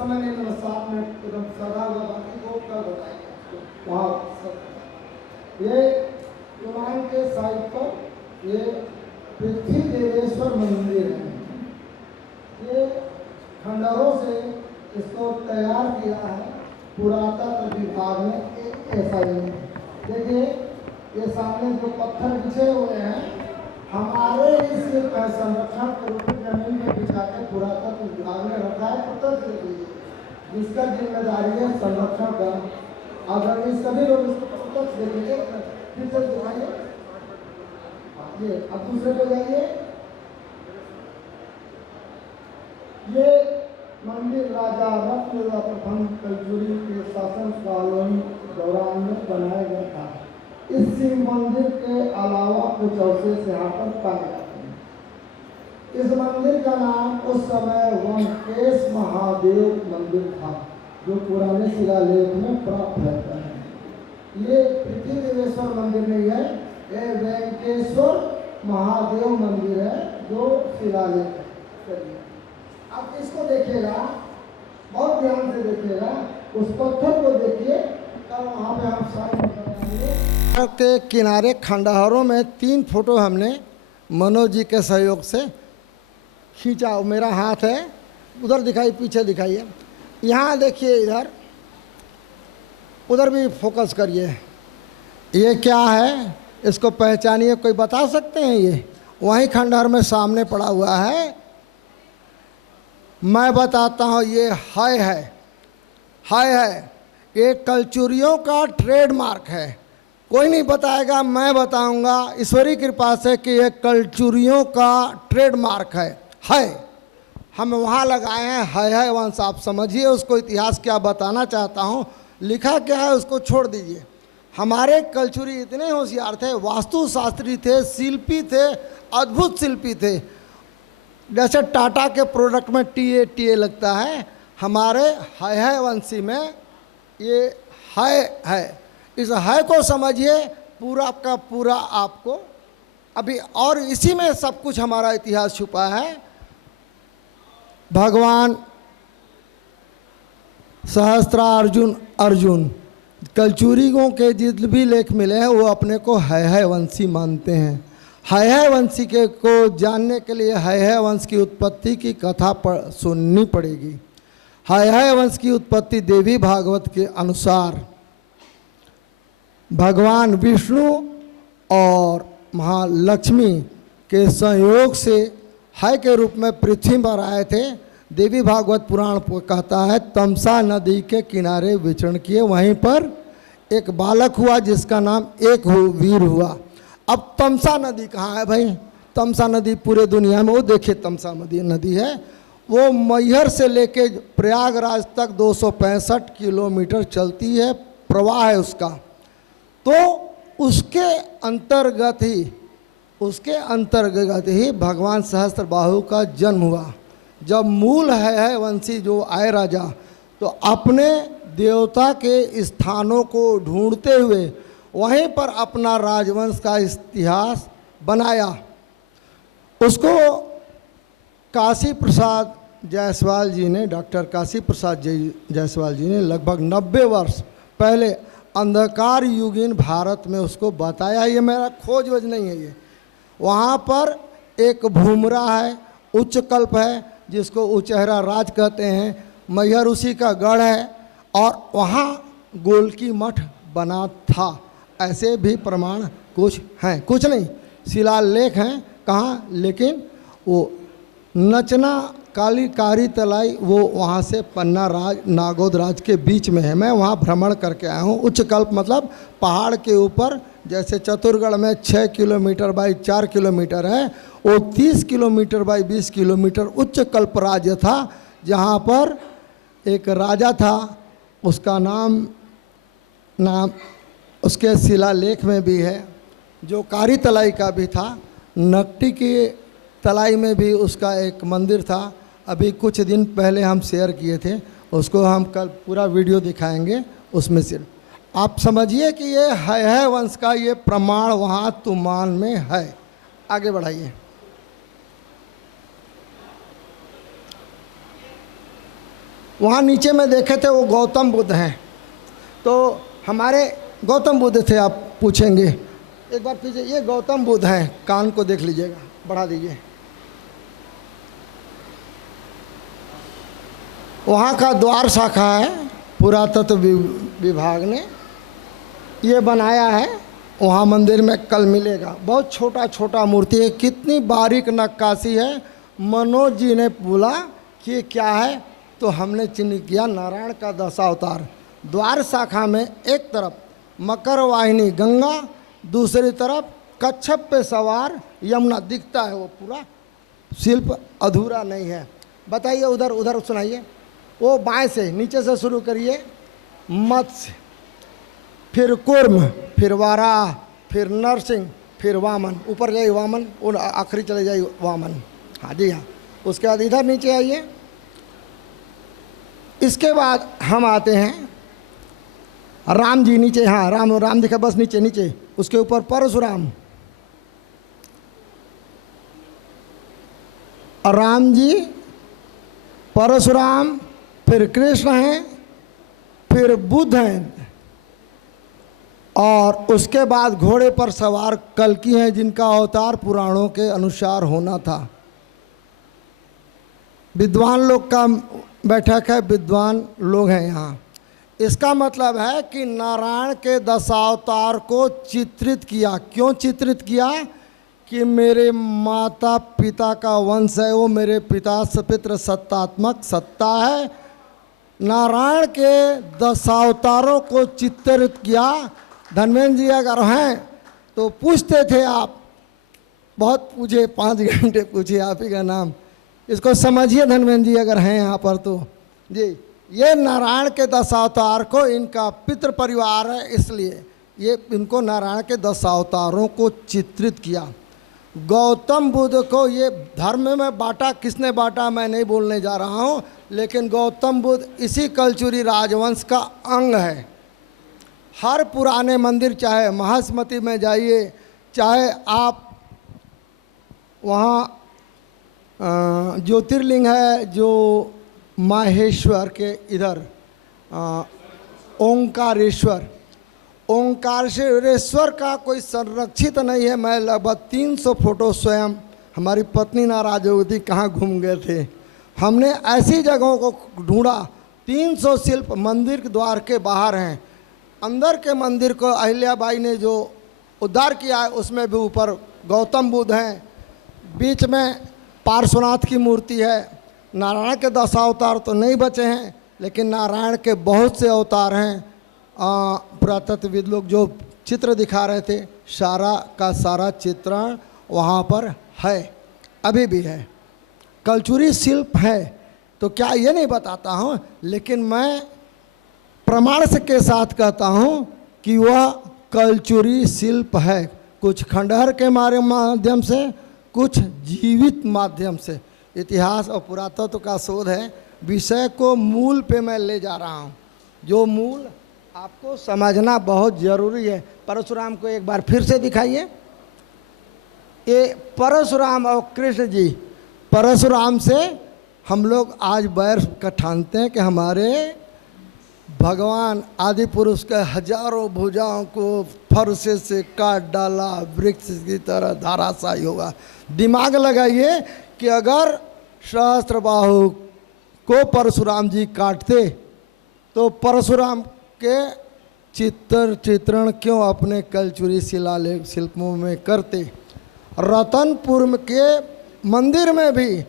समय नहीं मिला, 7 मिनट एकदम सदा हुआ, बाकी वो कल बताएंगे वहाँ सब। ये यूनान के साइड पर ये पृथ्वी देवेश्वर मंदिर है। ये खंडरों से इसको तैयार किया है पुरातत्व विभाग ने, ऐसा ही देखिए ये सामने जो पत्थर बिछे हुए हैं हमारे इस संरक्षण के रूप में जमीन में बिछा के पुरातत्व विभाग ने रखा है प्रत्यक्ष देखिए, जिसका जिम्मेदारी है संरक्षण का। अगर इस सभी लोग इसको प्रत्यक्ष देखेंगे फिर से दिखाइए, ये अब दूसरे पे जाइए। ये मंदिर राजा रत्न प्रथम कलचुरी के शासन काल दौरान में बनाया गया था। इस शिव मंदिर के अलावा कुछ अवशेष यहाँ पर पाए जाते हैं। इस मंदिर का नाम उस समय वेंकटेश महादेव मंदिर था, जो पुराने शिलालेख में प्राप्त होता है। ये पृथ्वी देवेश्वर मंदिर नहीं है, ये वेंकटेश्वर महादेव मंदिर है जो शिलालेख है। आप इसको देखिएगा, बहुत ध्यान से देखिएगा, उस पत्थर को देखिए, कल वहाँ पे हम सारे के किनारे खंडहरों में 3 फोटो हमने मनोज जी के सहयोग से खींचा। मेरा हाथ है उधर, दिखाई पीछे दिखाइए, यहाँ देखिए, इधर उधर भी फोकस करिए। ये क्या है, इसको पहचानिए, कोई बता सकते हैं? ये वहीं खंडहर में सामने पड़ा हुआ है। मैं बताता हूँ, ये है ये कलचुरियों का ट्रेडमार्क है। कोई नहीं बताएगा, मैं बताऊंगा ईश्वरी कृपा से कि ये कलचुरियों का ट्रेडमार्क है। हम वहाँ लगाए हैं है वंश। आप समझिए उसको, इतिहास क्या बताना चाहता हूँ, लिखा क्या है उसको छोड़ दीजिए। हमारे कलचुरी इतने होशियार थे, वास्तुशास्त्री थे, शिल्पी थे, अद्भुत शिल्पी थे। जैसे टाटा के प्रोडक्ट में TA लगता है, हमारे है वंशी में ये है। इस है को समझिए, पूरा का पूरा आपको अभी, और इसी में सब कुछ हमारा इतिहास छुपा है। भगवान सहस्त्रार्जुन अर्जुन कलचुरियों के जितने भी लेख मिले हैं वो अपने को है वंशी मानते हैं। है वंशी के को जानने के लिए है वंश की उत्पत्ति की कथा सुननी पड़ेगी। है वंश की उत्पत्ति देवी भागवत के अनुसार भगवान विष्णु और महालक्ष्मी के संयोग से है के रूप में पृथ्वी पर आए थे। देवी भागवत पुराण कहता है तमसा नदी के किनारे विचरण किए, वहीं पर एक बालक हुआ जिसका नाम एक वीर हुआ। अब तमसा नदी कहाँ है भाई? तमसा नदी पूरे दुनिया में, वो देखिए तमसा नदी है, वो मैहर से लेके प्रयागराज तक 265 किलोमीटर चलती है, प्रवाह है उसका। तो उसके अंतर्गत ही भगवान सहस्त्रबाहु का जन्म हुआ। जब मूल है वंशी जो आए राजा, तो अपने देवता के स्थानों को ढूंढते हुए वहीं पर अपना राजवंश का इतिहास बनाया। उसको काशी प्रसाद जायसवाल जी ने, डॉक्टर काशी प्रसाद जायसवाल जी ने लगभग 90 वर्ष पहले अंधकार युगीन भारत में उसको बताया। ये मेरा खोज वोज नहीं है, ये वहाँ पर एक भूमरा है, उच्च कल्प है जिसको उचहरा राज कहते हैं, मैहर उसी का गढ़ है, और वहाँ गोलकी मठ बना था। ऐसे भी प्रमाण कुछ हैं, कुछ नहीं, शिलालेख हैं कहाँ, लेकिन वो नचना कारी तलाई वो वहाँ से पन्ना राज नागोद राज के बीच में है। मैं वहाँ भ्रमण करके आया हूँ। उच्च कल्प मतलब पहाड़ के ऊपर, जैसे चतुरगढ़ में 6 किलोमीटर बाई 4 किलोमीटर है, वो 30 किलोमीटर बाई 20 किलोमीटर उच्च कल्प राज्य था, जहाँ पर एक राजा था, उसका नाम उसके शिलालेख में भी है, जो कारी तलाई का भी था। नकटी की तलाई में भी उसका एक मंदिर था, अभी कुछ दिन पहले हम शेयर किए थे, उसको हम कल पूरा वीडियो दिखाएंगे। उसमें से आप समझिए कि ये है वंश का ये प्रमाण वहाँ तुमान में है। आगे बढ़ाइए। वहाँ नीचे में देखे थे वो गौतम बुद्ध हैं। तो हमारे गौतम बुद्ध थे, आप पूछेंगे। एक बार पीछे, ये गौतम बुद्ध हैं, कान को देख लीजिएगा, बढ़ा दीजिए। वहाँ का द्वार शाखा है, पुरातत्व विभाग ने ये बनाया है। वहाँ मंदिर में कल मिलेगा। बहुत छोटा छोटा मूर्ति है, कितनी बारीक नक्काशी है। मनोज जी ने बोला कि ये क्या है, तो हमने चिन्हित किया नारायण का दशावतार। द्वार शाखा में एक तरफ मकर वाहिनी गंगा, दूसरी तरफ कच्छप पे सवार यमुना दिखता है। वो पूरा शिल्प अधूरा नहीं है। बताइए, उधर उधर सुनाइए। वो बाएं से नीचे से शुरू करिए। मत्स्य, फिर कूर्म, फिर वाराह, फिर नरसिंह, फिर वामन। ऊपर जाइए वामन, और आखिरी चले जाइए वामन। हाँ जी हाँ। उसके बाद इधर नीचे आइए। इसके बाद हम आते हैं राम जी नीचे। हाँ, राम दिखा, बस नीचे नीचे। उसके ऊपर परशुराम, राम जी, परशुराम, फिर कृष्ण हैं, फिर बुद्ध हैं, और उसके बाद घोड़े पर सवार कल्कि हैं, जिनका अवतार पुराणों के अनुसार होना था। विद्वान लोग का बैठक है, विद्वान लोग हैं यहाँ। इसका मतलब है कि नारायण के दशावतार को चित्रित किया। क्यों चित्रित किया? कि मेरे माता पिता का वंश है, वो मेरे पिता सपित्र सत्तात्मक सत्ता है। नारायण के दशावतारों को चित्रित किया। धनवेंद्र जी अगर हैं तो पूछते थे आप, बहुत पूछे, 5 घंटे पूछे आप ही का नाम। इसको समझिए धनवेंद्र जी अगर हैं यहाँ पर तो। जी, ये नारायण के दशावतार को, इनका पितृ परिवार है, इसलिए ये इनको नारायण के दशावतारों को चित्रित किया। गौतम बुद्ध को ये धर्म में बांटा, किसने बांटा मैं नहीं बोलने जा रहा हूँ, लेकिन गौतम बुद्ध इसी कलचुरी राजवंश का अंग है। हर पुराने मंदिर, चाहे महास्मृति में जाइए, चाहे आप वहाँ ज्योतिर्लिंग है जो माहेश्वर के इधर ओंकारेश्वर, ओंकारेश्वर का कोई संरक्षित नहीं है। मैं लगभग 300 फोटो स्वयं, हमारी पत्नी नाराज हो गई थी, कहाँ घूम गए थे। हमने ऐसी जगहों को ढूंढा। 300 शिल्प मंदिर के द्वार के बाहर हैं। अंदर के मंदिर को अहिल्याबाई ने जो उद्धार किया है, उसमें भी ऊपर गौतम बुद्ध हैं, बीच में पार्श्वनाथ की मूर्ति है। नारायण के दशावतार तो नहीं बचे हैं, लेकिन नारायण के बहुत से अवतार हैं। पुरातत्वविद लोग जो चित्र दिखा रहे थे, सारा का सारा चित्रण वहाँ पर है, अभी भी है। कलचुरी शिल्प है, तो क्या ये नहीं बताता हूँ, लेकिन मैं प्रमाण से के साथ कहता हूँ कि वह कलचुरी शिल्प है। कुछ खंडहर के माध्यम से, कुछ जीवित माध्यम से। इतिहास और पुरातत्व का शोध है। विषय को मूल पे मैं ले जा रहा हूँ, जो मूल आपको समझना बहुत ज़रूरी है। परशुराम को एक बार फिर से दिखाइए। ये परशुराम और कृष्ण जी, परशुराम से हम लोग आज बैर का ठानते हैं कि हमारे भगवान आदि पुरुष के हजारों भुजाओं को फरसे से काट डाला, वृक्ष की तरह धाराशायी होगा। दिमाग लगाइए कि अगर सहस्त्रबाहु को परशुराम जी काटते तो परशुराम के चित्रण क्यों अपने कलचुरी शिलालेख शिल्पों में करते। रतनपुर के मंदिर में भी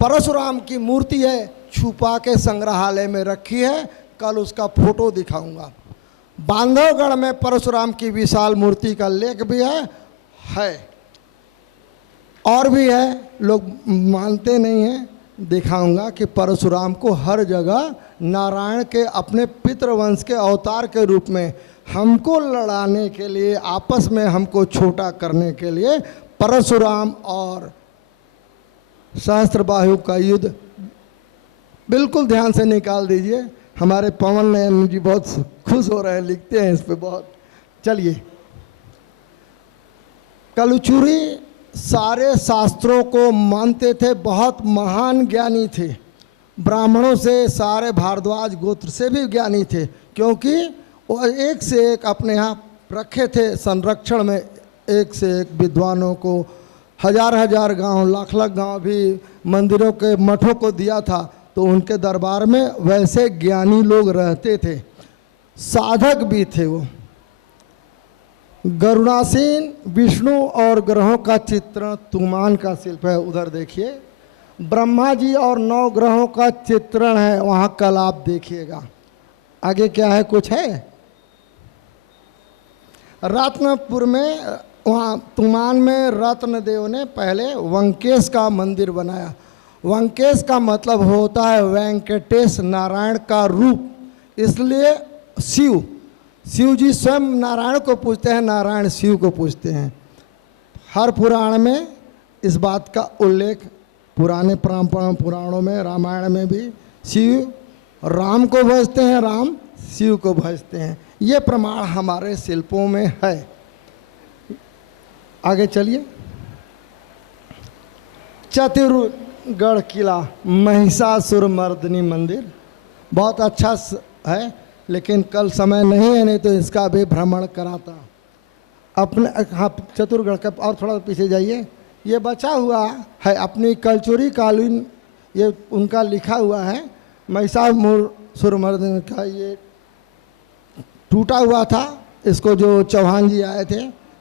परशुराम की मूर्ति है, छुपा के संग्रहालय में रखी है। कल उसका फोटो दिखाऊंगा। बांधवगढ़ में परशुराम की विशाल मूर्ति का लेख भी है और भी है। लोग मानते नहीं हैं, दिखाऊंगा कि परशुराम को हर जगह नारायण के अपने पितृवंश के अवतार के रूप में हमको लड़ाने के लिए, आपस में हमको छोटा करने के लिए परशुराम और सहस्त्रबाहु का युद्ध बिल्कुल ध्यान से निकाल दीजिए। हमारे पवन नयन जी बहुत खुश हो रहे हैं, लिखते हैं इस पे बहुत। चलिए, कलचुरी सारे शास्त्रों को मानते थे, बहुत महान ज्ञानी थे। ब्राह्मणों से, सारे भारद्वाज गोत्र से भी ज्ञानी थे, क्योंकि वो एक से एक अपने यहाँ रखे थे संरक्षण में, एक से एक विद्वानों को हजार हजार गांव, लाख लाख गांव भी मंदिरों के मठों को दिया था। तो उनके दरबार में वैसे ज्ञानी लोग रहते थे, साधक भी थे। वो गरुड़ासीन विष्णु और ग्रहों का चित्रण तुमान का शिल्प है, उधर देखिए। ब्रह्मा जी और 9 ग्रहों का चित्रण है, वहाँ कल आप देखिएगा। आगे क्या है, कुछ है। रत्नपुर में, वहाँ तुमान में रत्नदेव ने पहले वंकेश का मंदिर बनाया। वंकेश का मतलब होता है वेंकटेश, नारायण का रूप, इसलिए शिव जी स्वयं नारायण को पूजते हैं, नारायण शिव को पूजते हैं। हर पुराण में इस बात का उल्लेख, पुराने पुराणों में, रामायण में भी शिव राम को भजते हैं, राम शिव को भजते हैं। ये प्रमाण हमारे शिल्पों में है। आगे चलिए। चतुरगढ़ किला, महिषासुरमर्दिनी मंदिर बहुत अच्छा है, लेकिन कल समय नहीं है, नहीं तो इसका भी भ्रमण कराता अपने। हाँ, चतुरगढ़ का और थोड़ा पीछे जाइए। ये बचा हुआ है अपनी कलचुरी कालीन, ये उनका लिखा हुआ है। महिषासुरमर्दिनी का ये टूटा हुआ था, इसको जो चौहान जी आए थे,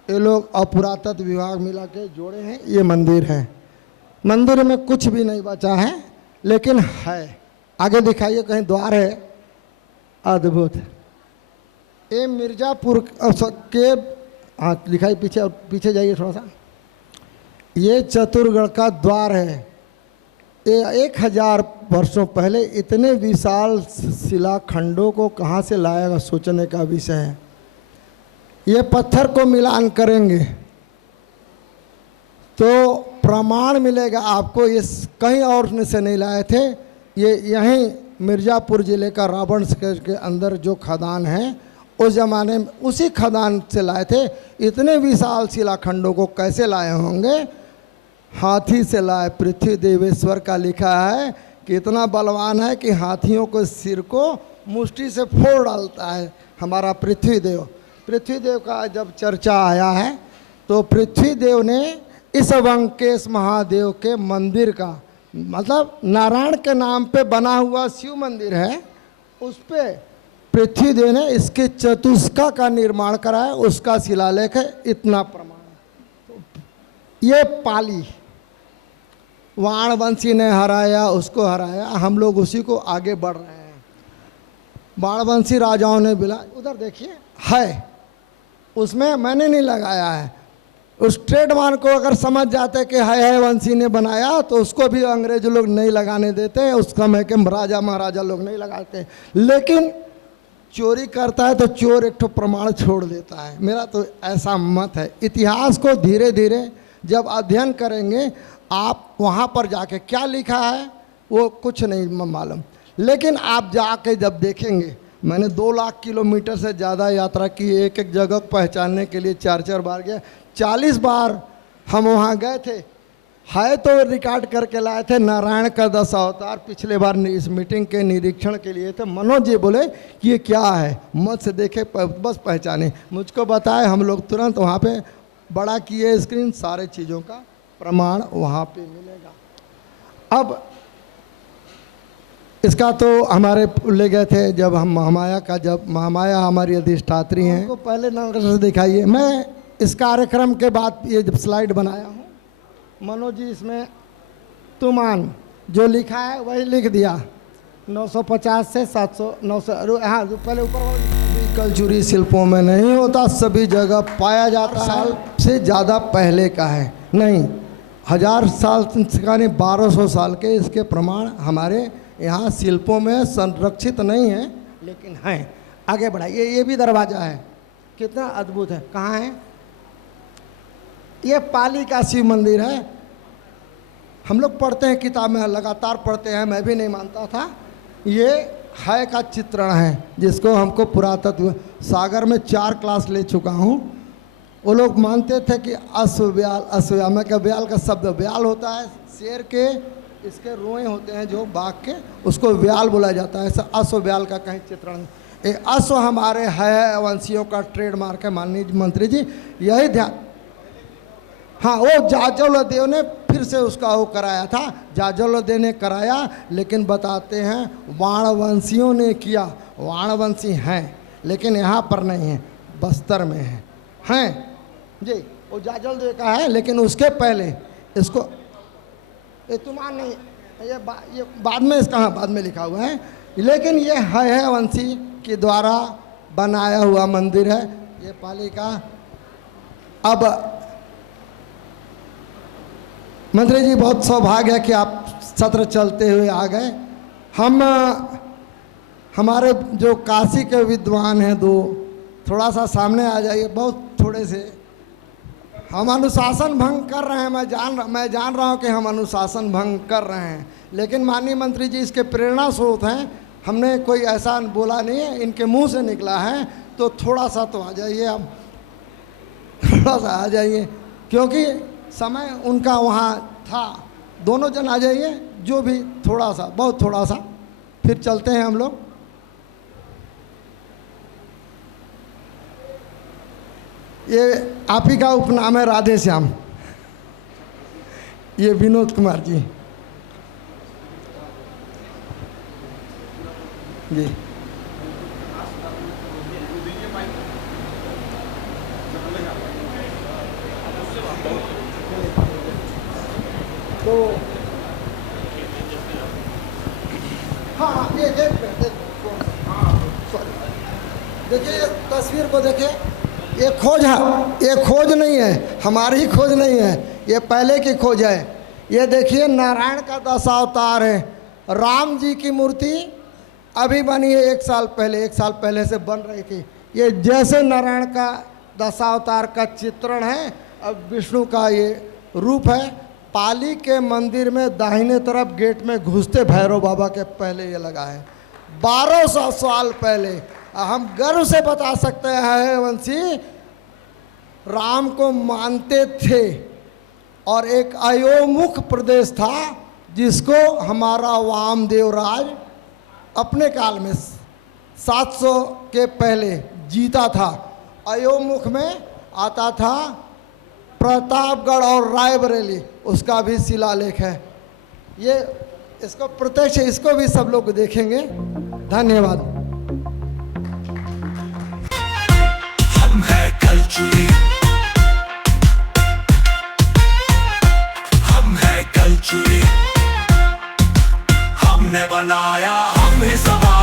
ये लोग और पुरातत्व विभाग मिला के जोड़े हैं। ये मंदिर है, मंदिर में कुछ भी नहीं बचा है, लेकिन है। आगे दिखाइए, कहीं द्वार है, अद्भुत। ये मिर्जापुर के, हाँ दिखाई पीछे, और पीछे जाइए थोड़ा सा। ये चतुरगढ़ का द्वार है। ये 1000 वर्षों पहले इतने विशाल शिलाखंडों को कहाँ से लाएगा, सोचने का विषय है। ये पत्थर को मिलान करेंगे तो प्रमाण मिलेगा आपको, ये कहीं और से नहीं लाए थे। ये यहीं मिर्ज़ापुर ज़िले का रावण के अंदर जो खदान है, उस ज़माने में उसी खदान से लाए थे। इतने विशाल शिलाखंडों को कैसे लाए होंगे, हाथी से लाए। पृथ्वी देवेश्वर का लिखा है कि इतना बलवान है कि हाथियों को सिर को मुष्टि से फोड़ डालता है हमारा पृथ्वी देव। पृथ्वी देव का जब चर्चा आया है तो पृथ्वी देव ने इस वंकेश महादेव के मंदिर का, मतलब नारायण के नाम पे बना हुआ शिव मंदिर है, उस पे पृथ्वी देव ने इसके चतुष्का का निर्माण कराया, उसका शिलालेख है। इतना प्रमाण। ये पाली वाणवंशी ने हराया, उसको हराया, हम लोग उसी को आगे बढ़ रहे हैं। वाणवंशी राजाओं ने बिला, उधर देखिए है, उसमें मैंने नहीं लगाया है। उस ट्रेडमार्क को अगर समझ जाते कि है वंशी ने बनाया, तो उसको भी अंग्रेज लोग नहीं लगाने देते, उस समय के राजा महाराजा लोग नहीं लगाते। लेकिन चोरी करता है तो चोर एक ठो प्रमाण छोड़ देता है, मेरा तो ऐसा मत है। इतिहास को धीरे धीरे जब अध्ययन करेंगे आप, वहाँ पर जाके क्या लिखा है वो कुछ नहीं मालूम, लेकिन आप जाके जब देखेंगे, मैंने 2 लाख किलोमीटर से ज़्यादा यात्रा की, एक एक जगह पहचानने के लिए 4-4 बार गया, 40 बार हम वहाँ गए थे। है तो रिकॉर्ड करके लाए थे नारायण का 10 अवतार। पिछले बार इस मीटिंग के निरीक्षण के लिए थे, मनोज जी बोले कि ये क्या है, मत से देखे बस पहचाने, मुझको बताए, हम लोग तुरंत वहाँ पे बड़ा किए स्क्रीन, सारे चीज़ों का प्रमाण वहाँ पे मिलेगा। अब इसका तो हमारे ले गए थे जब हम महामाया का, जब महामाया हमारी अधिष्ठात्री हैं, तो पहले नंबर से दिखाइए। मैं इस कार्यक्रम के बाद ये जब स्लाइड बनाया हूँ, मनोज जी इसमें तुमान जो लिखा है वही लिख दिया, 950 से 700 900, हाँ जो पहले ऊपर कलचुरी शिल्पों में नहीं होता, सभी जगह पाया जाता। साल से ज़्यादा पहले का है, नहीं 1000 साल का नहीं, 1200 साल के इसके प्रमाण हमारे यहाँ शिल्पों में संरक्षित नहीं है, लेकिन हैं। आगे बढ़ाइए। ये भी दरवाज़ा है, कितना अद्भुत है। कहाँ है? ये पाली का शिव मंदिर है। हम लोग पढ़ते हैं किताब में, लगातार पढ़ते हैं, मैं भी नहीं मानता था। ये है का चित्रण है, जिसको हमको पुरातत्व सागर में 4 क्लास ले चुका हूँ। वो लोग मानते थे कि अश्व ब्याल, मैं क्या, ब्याल का शब्द ब्याल होता है शेर के इसके रोए होते हैं जो बाघ के, उसको व्याल बोला जाता है। ऐसा अश्व व्याल का कहीं चित्रण, ये अश्व हमारे है वंशियों का ट्रेडमार्क है माननीय मंत्री जी, यही ध्यान। हाँ, वो जाजौलदेव ने फिर से उसका वो कराया था, जाजौलदेव ने कराया, लेकिन बताते हैं वाणवंशियों ने किया। वाणवंशी हैं लेकिन यहाँ पर नहीं है, बस्तर में हैं जी। वो जाजौलदेव का है, लेकिन उसके पहले इसको ये तुमान नहीं, ये बाद में, इसका हाँ बाद में लिखा हुआ है, लेकिन ये है वंशी के द्वारा बनाया हुआ मंदिर है ये पाली का। अब मंत्री जी, बहुत सौभाग्य है कि आप सत्र चलते हुए आ गए। हम हमारे जो काशी के विद्वान हैं दो, थोड़ा सा सामने आ जाइए, बहुत थोड़े से। हम अनुशासन भंग कर रहे हैं, मैं जान रहा हूं कि हम अनुशासन भंग कर रहे हैं, लेकिन माननीय मंत्री जी इसके प्रेरणा स्रोत हैं, हमने कोई ऐसा बोला नहीं है, इनके मुंह से निकला है। तो थोड़ा सा तो आ जाइए आप, थोड़ा सा आ जाइए, क्योंकि समय उनका वहाँ था। दोनों जन आ जाइए, जो भी थोड़ा सा, बहुत थोड़ा सा, फिर चलते हैं हम लोग। ये आप ही का उपनाम है राधे श्याम, ये विनोद कुमार जी जी। तो हाँ, ये सॉरी, देखिए तस्वीर को देखिए, ये खोज है, ये खोज नहीं है, हमारी खोज नहीं है, ये पहले की खोज है। ये देखिए नारायण का दशावतार है, राम जी की मूर्ति अभी बनी है, एक साल पहले से बन रही थी। ये जैसे नारायण का दशावतार का चित्रण है, अब विष्णु का ये रूप है। पाली के मंदिर में दाहिने तरफ गेट में घुसते भैरव बाबा के पहले ये लगा है, 1200 साल पहले। हम गर्व से बता सकते हैं वंशी राम को मानते थे, और एक अयोमुख प्रदेश था जिसको हमारा वामदेव राज अपने काल में 700 के पहले जीता था। अयोमुख में आता था प्रतापगढ़ और रायबरेली, उसका भी शिलालेख है। ये इसको प्रत्यक्ष, इसको भी सब लोग देखेंगे। धन्यवाद। हम है कल्चुरी, हम है कल्चुरी, हमने बनाया, हम ही सवाल।